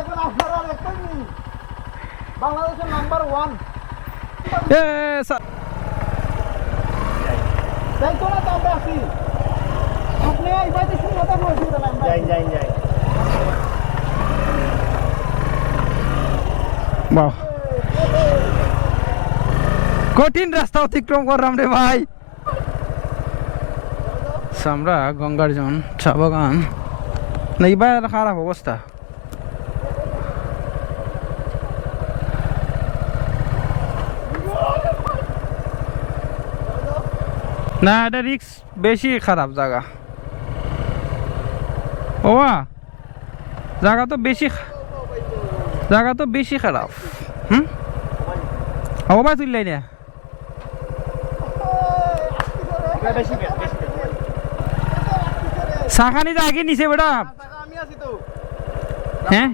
এখন আপনারা দেখতেন নি বাংলাদেশের নাম্বার 1 এ স্যার তাই তো না আমরা আছি আপনি এই বাইতে শুনতে বলছি না আমরা যাই বাহ কঠিন রাস্তা অতিক্রম করলাম রে ভাই আমরা গঙ্গারজন চা বাগান না এবার খারাপ অবস্থা না এটা রিক্স বেশি খারাপ জায়গা ওয়া জায়গা তো বেশি খারাপ ও ভাই তুললাই না শাখানি আগে নিচে বেটা আমি আছি তো হ্যাঁ